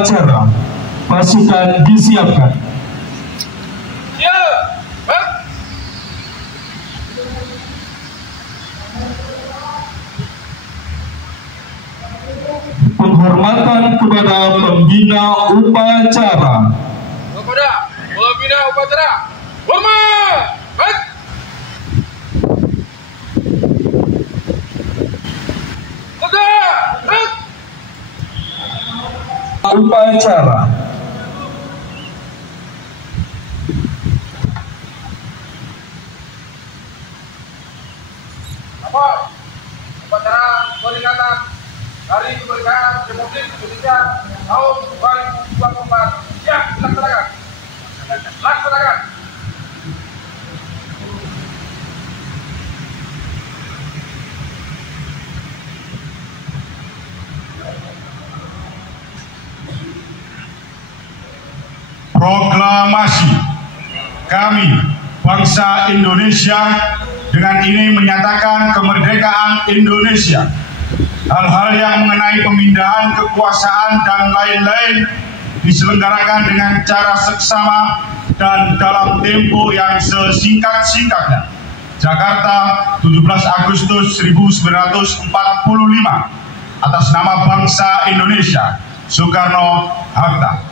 upacara. Pasukan disiapkan. Penghormatan kepada pembina upacara. Kepada pembina upacara, hormat. Upacara. Upacara peringatan Hari Kemerdekaan Republik Indonesia tahun 2024 yang dilaksanakan. Laksanakan. Proklamasi. Kami, bangsa Indonesia, dengan ini menyatakan kemerdekaan Indonesia. Hal-hal yang mengenai pemindahan kekuasaan dan lain-lain diselenggarakan dengan cara seksama dan dalam tempo yang sesingkat-singkatnya. Jakarta, 17 Agustus 1945. Atas nama bangsa Indonesia, Soekarno-Hatta.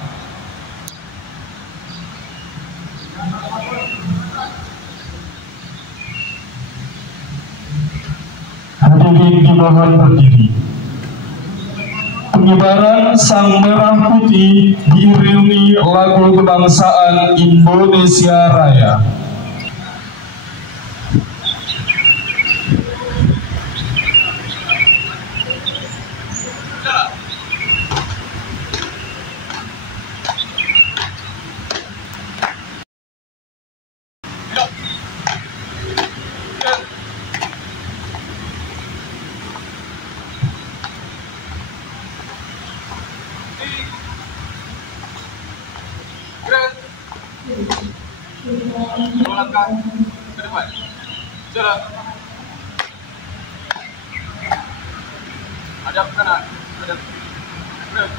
Hadirin dimohon berdiri. Pengibaran Sang Merah Putih diiringi lagu kebangsaan Indonesia Raya. Langkah ke depan. Jalan. Hadap kanan. Hadap. Gerak.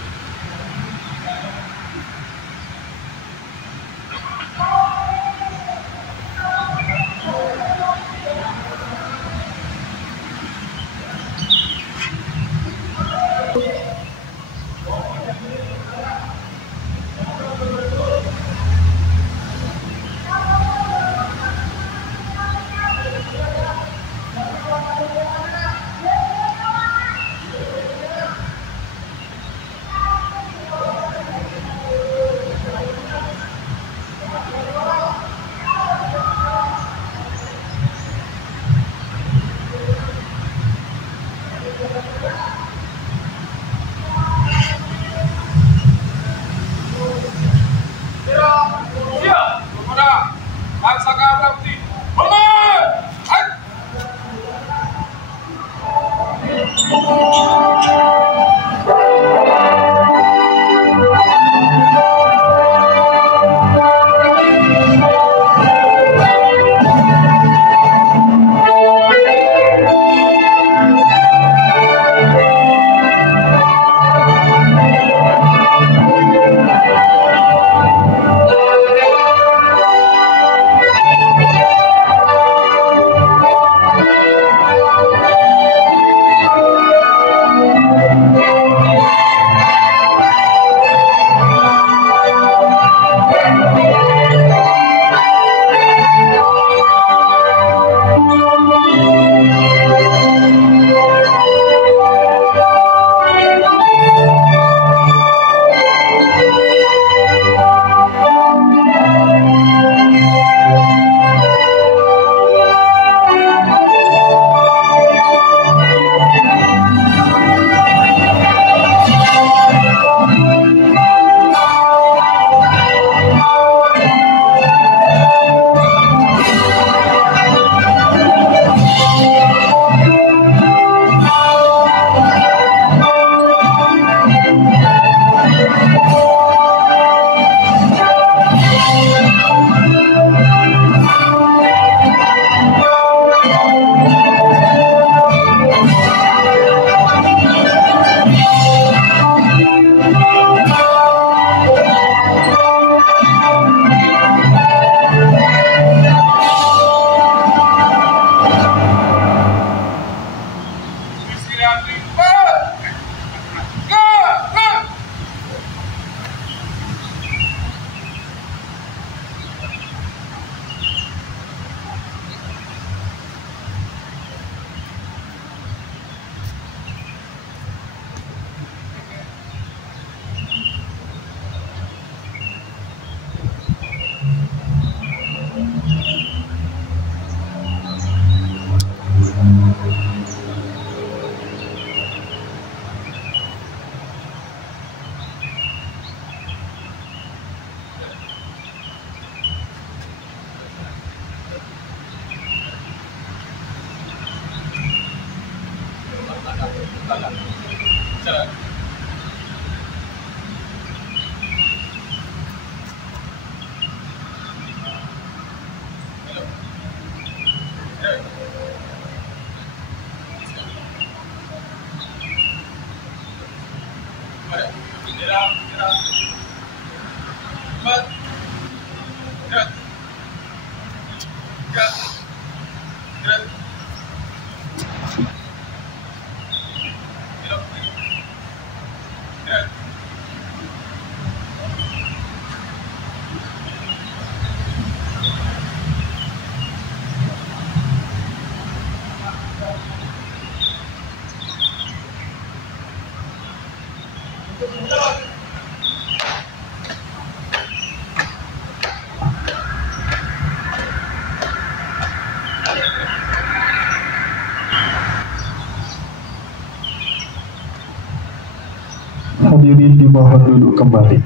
Hadirin dimohon duduk kembali.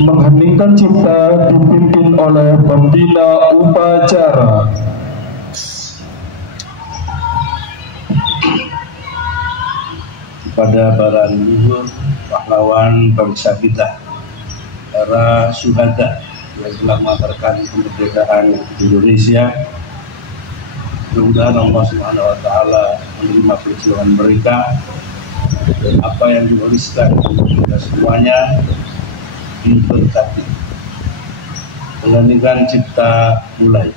Mengheningkan cipta dipimpin oleh pembina upacara. Kepada para leluhur, pahlawan bangsa kita, para syuhada yang telah mengantarkan kemerdekaan Indonesia, mudah-mudahan Allah Subhanahu wa Ta'ala menerima perjuangan mereka dan apa yang diwariskan kita semuanya diberkati. Mengheningkan cipta mulai.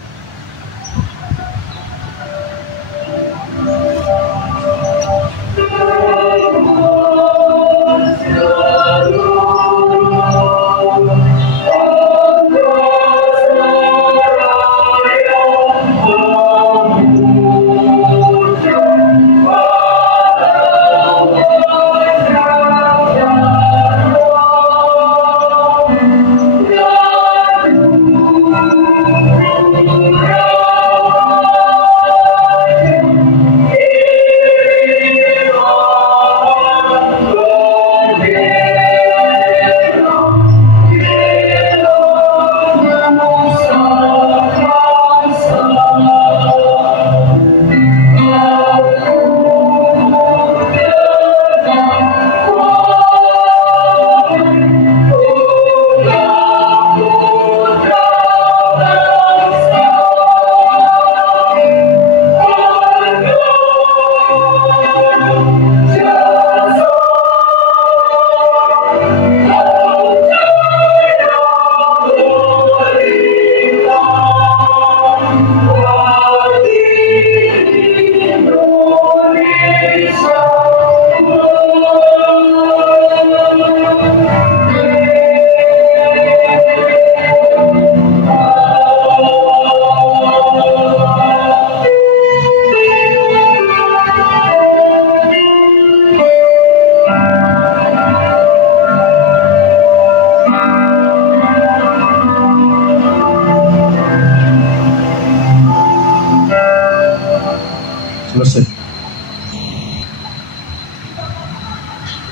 Selesai.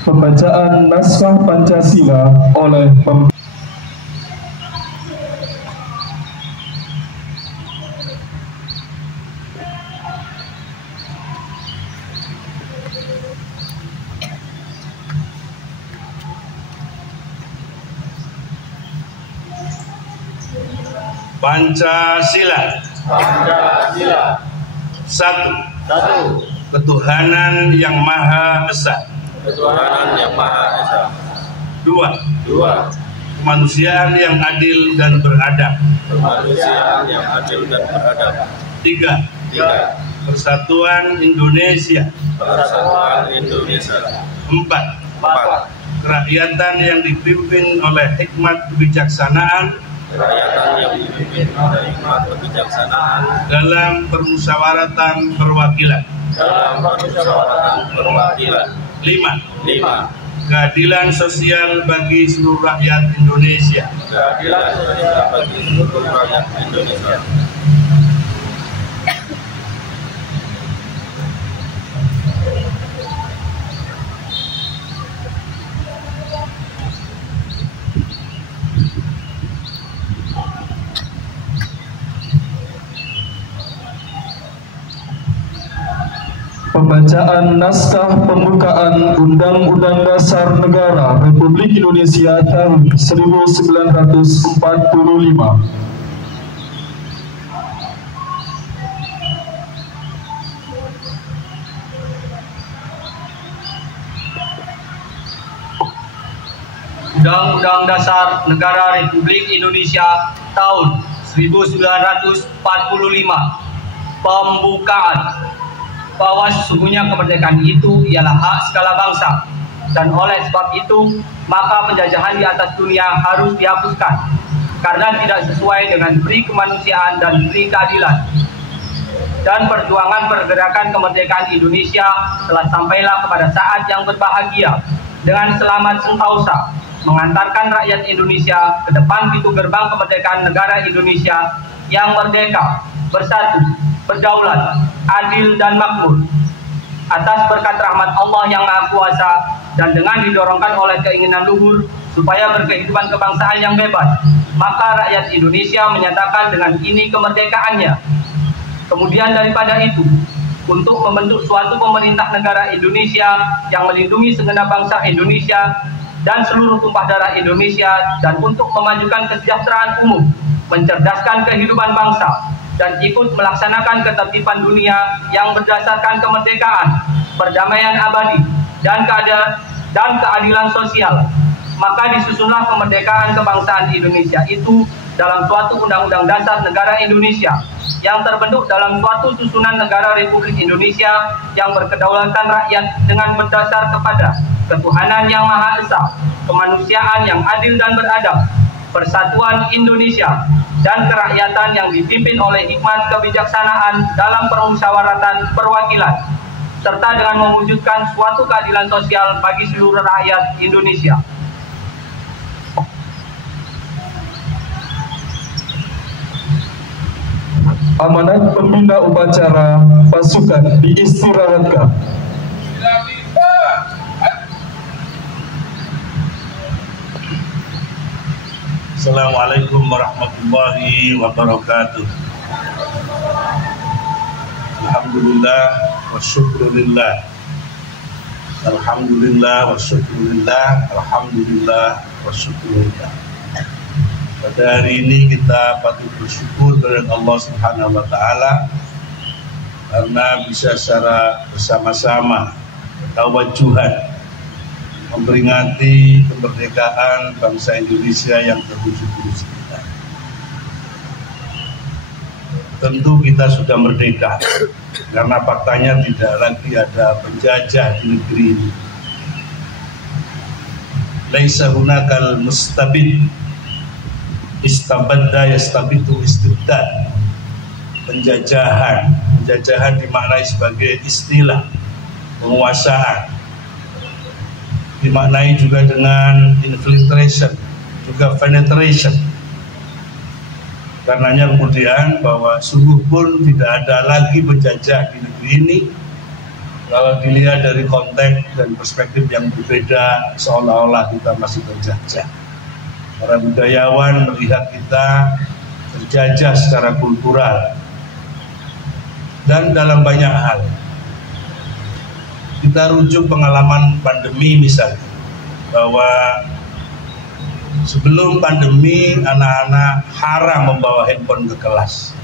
Pembacaan naskah Pancasila oleh Pancasila. Pancasila. Satu. Satu. Ketuhanan yang Maha Esa. Ketuhanan yang Maha Esa. Dua. Dua. Kemanusiaan yang adil dan beradab. Kemanusiaan yang adil dan beradab. Tiga. Tiga. Persatuan Indonesia. Persatuan Indonesia. Empat. Empat. Kerakyatan yang dipimpin oleh hikmat kebijaksanaan Kerakyatan yang dipimpin oleh hikmat kebijaksanaan dalam permusyawaratan perwakilan. dalam permusyawaratan perwakilan. Lima. Lima. Keadilan sosial bagi seluruh rakyat Indonesia. Keadilan sosial bagi seluruh rakyat Indonesia. Pembacaan naskah pembukaan Undang-Undang Dasar Negara Republik Indonesia tahun 1945. Undang-Undang Dasar Negara Republik Indonesia tahun 1945. Pembukaan bahwa sesungguhnya kemerdekaan itu ialah hak segala bangsa, dan oleh sebab itu maka penjajahan di atas dunia harus dihapuskan karena tidak sesuai dengan peri kemanusiaan dan peri keadilan. Dan perjuangan pergerakan kemerdekaan Indonesia telah sampailah kepada saat yang berbahagia dengan selamat sentausa mengantarkan rakyat Indonesia ke depan pintu gerbang kemerdekaan negara Indonesia yang merdeka, bersatu, berdaulat, adil dan makmur. Atas berkat rahmat Allah yang Maha Kuasa dan dengan didorongkan oleh keinginan luhur supaya berkehidupan kebangsaan yang bebas, maka rakyat Indonesia menyatakan dengan ini kemerdekaannya. Kemudian daripada itu, untuk membentuk suatu pemerintah negara Indonesia yang melindungi segenap bangsa Indonesia dan seluruh tumpah darah Indonesia, dan untuk memajukan kesejahteraan umum, mencerdaskan kehidupan bangsa, dan ikut melaksanakan ketertiban dunia yang berdasarkan kemerdekaan, perdamaian abadi, dan keadilan sosial. Maka disusunlah kemerdekaan kebangsaan Indonesia itu dalam suatu Undang-Undang Dasar Negara Indonesia yang terbentuk dalam suatu susunan negara Republik Indonesia yang berkedaulatan rakyat dengan berdasar kepada ketuhanan yang Maha Esa, kemanusiaan yang adil dan beradab, persatuan Indonesia, dan kerakyatan yang dipimpin oleh hikmat kebijaksanaan dalam permusyawaratan perwakilan, serta dengan mewujudkan suatu keadilan sosial bagi seluruh rakyat Indonesia. Amanat pembina upacara pasukan diistirahatkan. Assalamualaikum warahmatullahi wabarakatuh. Alhamdulillah wa syukurillah. Alhamdulillah wa syukurillah. Alhamdulillah wa syukurillah. Pada hari ini kita patut bersyukur kepada Allah Subhanahu wa Ta'ala karena bisa secara bersama-sama tawajuhan memperingati kemerdekaan bangsa Indonesia yang ke-70. Tentu kita sudah merdeka karena faktanya tidak lagi ada penjajah di negeri ini. Laisa hunakal mustabid, istabadda yastabitu istibdad. Penjajahan dimaknai sebagai istilah penguasaan, dimaknai juga dengan infiltration, juga penetration. Karenanya kemudian bahwa sungguh pun tidak ada lagi penjajah di negeri ini kalau dilihat dari konteks dan perspektif yang berbeda, seolah-olah kita masih terjajah. Para budayawan melihat kita terjajah secara kultural dan dalam banyak hal. Kita rujuk pengalaman pandemi misalnya, bahwa sebelum pandemi anak-anak haram membawa handphone ke kelas,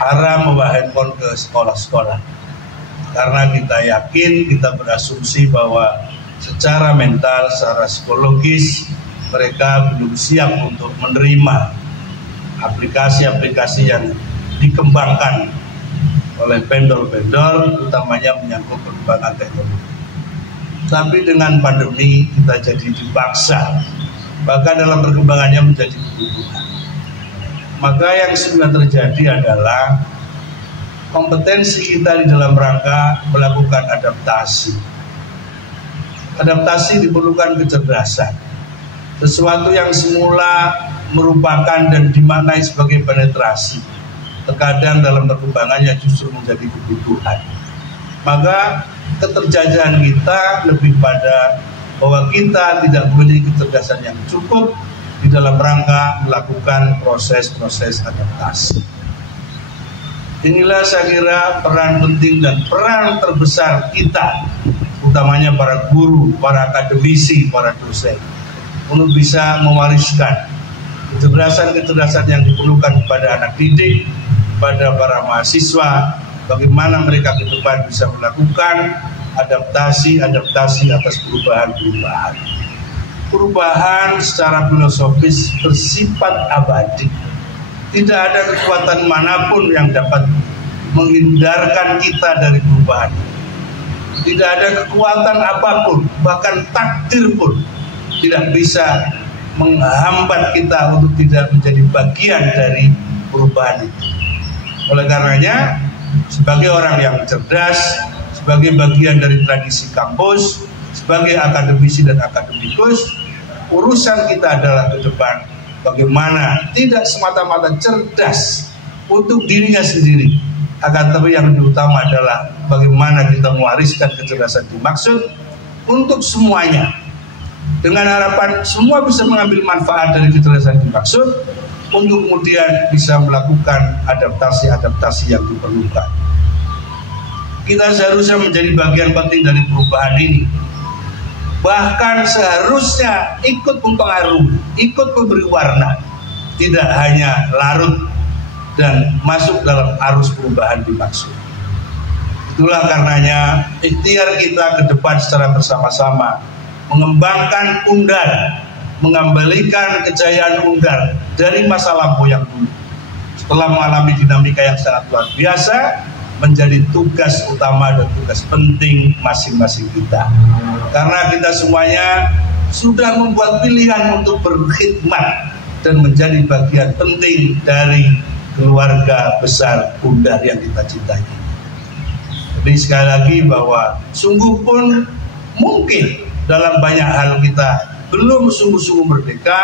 haram membawa handphone ke sekolah-sekolah, karena kita yakin, kita berasumsi bahwa secara mental, secara psikologis mereka belum siap untuk menerima aplikasi-aplikasi yang dikembangkan oleh vendor-vendor, utamanya menyangkut perkembangan teknologi. Tapi dengan pandemi kita jadi dipaksa, bahkan dalam perkembangannya menjadi kebutuhan. Maka yang sebenarnya terjadi adalah kompetensi kita di dalam rangka melakukan adaptasi. Adaptasi diperlukan kecerdasan. Sesuatu yang semula merupakan dan dimaknai sebagai penetrasi, terkadang dalam perkembangannya justru menjadi kebutuhan. Maka keterjajahan kita lebih pada bahwa kita tidak memiliki kecerdasan yang cukup di dalam rangka melakukan proses-proses adaptasi. Inilah saya kira peran penting dan peran terbesar kita, utamanya para guru, para akademisi, para dosen, untuk bisa mewariskan kecerdasan-kecerdasan yang diperlukan kepada anak didik, kepada para mahasiswa, bagaimana mereka ke depan bisa melakukan adaptasi atas perubahan-perubahan. perubahan secara filosofis bersifat abadi. Tidak ada kekuatan manapun yang dapat menghindarkan kita dari perubahan. Tidak ada kekuatan apapun, bahkan takdir pun tidak bisa menghambat kita untuk tidak menjadi bagian dari perubahan itu. Oleh karenanya, sebagai orang yang cerdas, sebagai bagian dari tradisi kampus, sebagai akademisi dan akademikus, urusan kita adalah ke depan bagaimana tidak semata-mata cerdas untuk dirinya sendiri, akan tapi yang lebih utama adalah bagaimana kita mewariskan kecerdasan dimaksud untuk semuanya, dengan harapan semua bisa mengambil manfaat dari kecerdasan dimaksud untuk kemudian bisa melakukan adaptasi-adaptasi yang diperlukan. Kita seharusnya menjadi bagian penting dari perubahan ini, bahkan seharusnya ikut mempengaruhi, ikut memberi warna, tidak hanya larut dan masuk dalam arus perubahan dimaksud. Itulah karenanya ikhtiar kita ke depan secara bersama-sama mengembangkan Undar, mengembalikan kejayaan Undar dari masa lampau yang dulu. Setelah mengalami dinamika yang sangat luar biasa, menjadi tugas utama dan tugas penting masing-masing kita. Karena kita semuanya sudah membuat pilihan untuk berkhidmat dan menjadi bagian penting dari keluarga besar Undar yang kita cintai. Jadi sekali lagi bahwa sungguh pun mungkin dalam banyak hal kita belum sungguh-sungguh merdeka,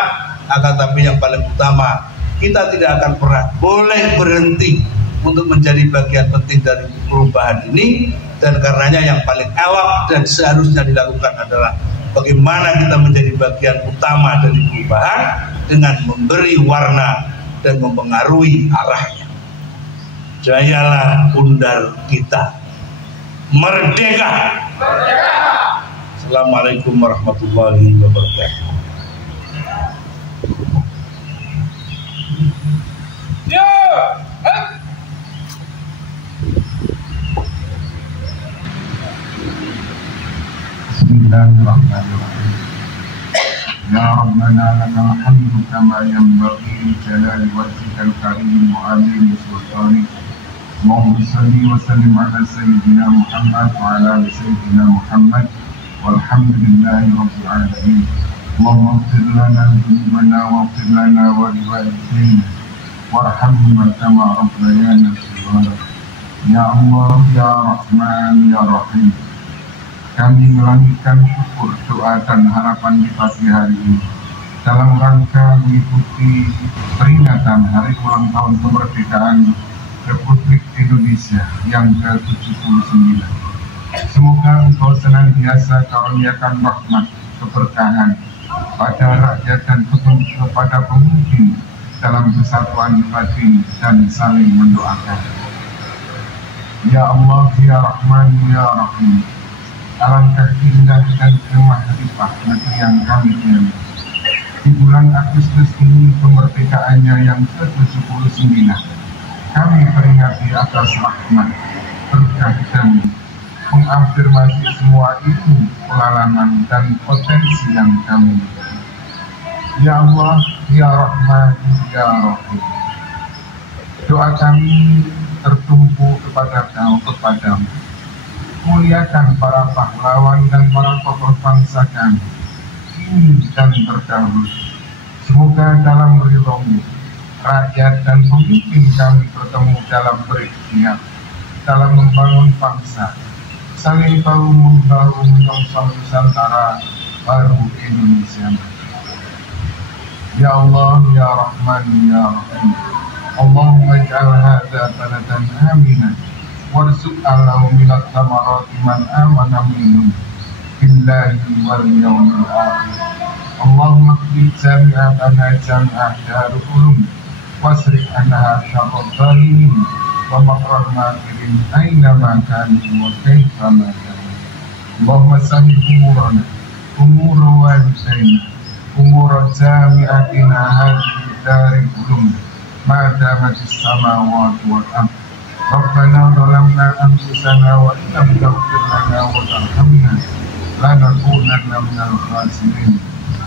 akan tapi yang paling utama kita tidak akan pernah boleh berhenti untuk menjadi bagian penting dari perubahan ini. Dan karenanya yang paling awal dan seharusnya dilakukan adalah bagaimana kita menjadi bagian utama dari perubahan dengan memberi warna dan mempengaruhi arahnya. Jayalah Undar kita, merdeka! Assalamualaikum warahmatullahi wabarakatuh. Bismillahirrahmanirrahim. Ya Rabbana lakal hamdu kama yanbaghi li jalali wajhikal karim wa 'azimi sultanik. Allahumma shalli wa sallim ala sayyidina Muhammad wa ala ali sayyidina Muhammad walhamdulillahi rabbil alamin. Allahumma ighfir lana dhunubana waghfir lana wa liwalidayna warhamhuma kama rabbayana shaghira. Ya Allah, ya Rahman, ya Rahim, kami melanjutkan syukur, doa dan harapan di pagi hari ini dalam rangka mengikuti peringatan hari ulang tahun kemerdekaan Republik Indonesia yang ke-79. Semoga Engkau senantiasa karuniakan rahmat, keberkahan pada rakyat dan kepada pemimpin dalam persatuan batin dan saling mendoakan. Ya Allah, ya Rahman, ya Rahim, alangkah indah dan kemahrifah negeri yang kami cintai. Di bulan Agustus ini kemerdekaannya yang ke-79, kami peringati atas rahmat, berkah dan mengafirmasi semua ilmu, pengalaman dan potensi yang kami miliki. Ya Allah, ya Rahman, ya Rahim, doa kami tertumpu kepadamu. Muliakan para pahlawan dan para tokoh bangsa kami kini dan terdahulu. Semoga dalam ridho-Mu rakyat dan pemimpin kami bertemu dalam berikhtiar dalam membangun bangsa, saling bahu-membahu menyongsong Nusantara baru Indonesia. Ya Allah, ya Rahman, ya Rahim, Allahumma ij'al hadza baladan aminan warzuq ahlahu minat thamarati man amana minhum billahi wal yawmil akhir. Allahumma qbil jami'atana jami'ah darul ulum wasrif anha syarrad zalimin wa makrar makirin aina ma kanu wa kaifa ma kanu. Allahumma sahih umurana, umur walidayna, umur jami'atina hadhihi darul ulum ma damatis samawati wal ardh. Rabbana zalamna anfusana wa in lam taghfir lana wa tarhamna lanakunanna minal khasirin.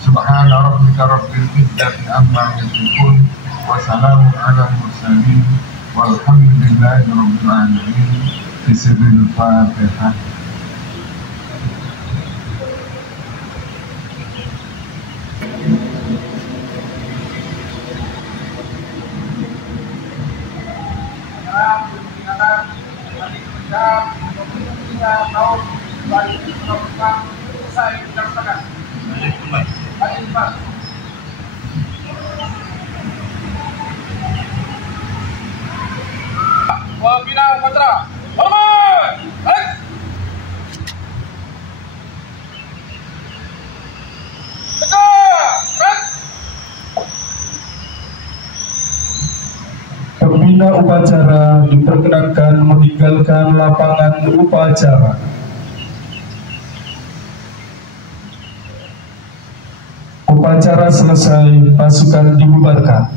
Subhana rabbika rabbil izzati amma yasifun wa salamun alal mursalin walhamdulillahi rabbil alamin. Bismillahirrahmanirrahim. Fatihah. Wabila kontra. Hormat. Pembina upacara diperkenankan meninggalkan lapangan upacara. Upacara selesai, pasukan dibubarkan.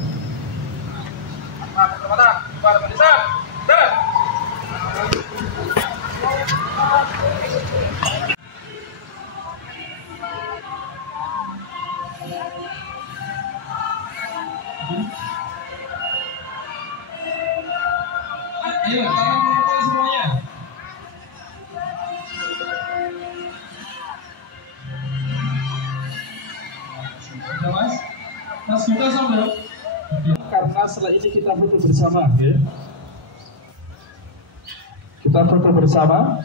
Ayo, tangan mengumpul semuanya. Sudah, Mas? Mas kita sambil. Karena setelah ini kita foto bersama, ya. Kita foto bersama.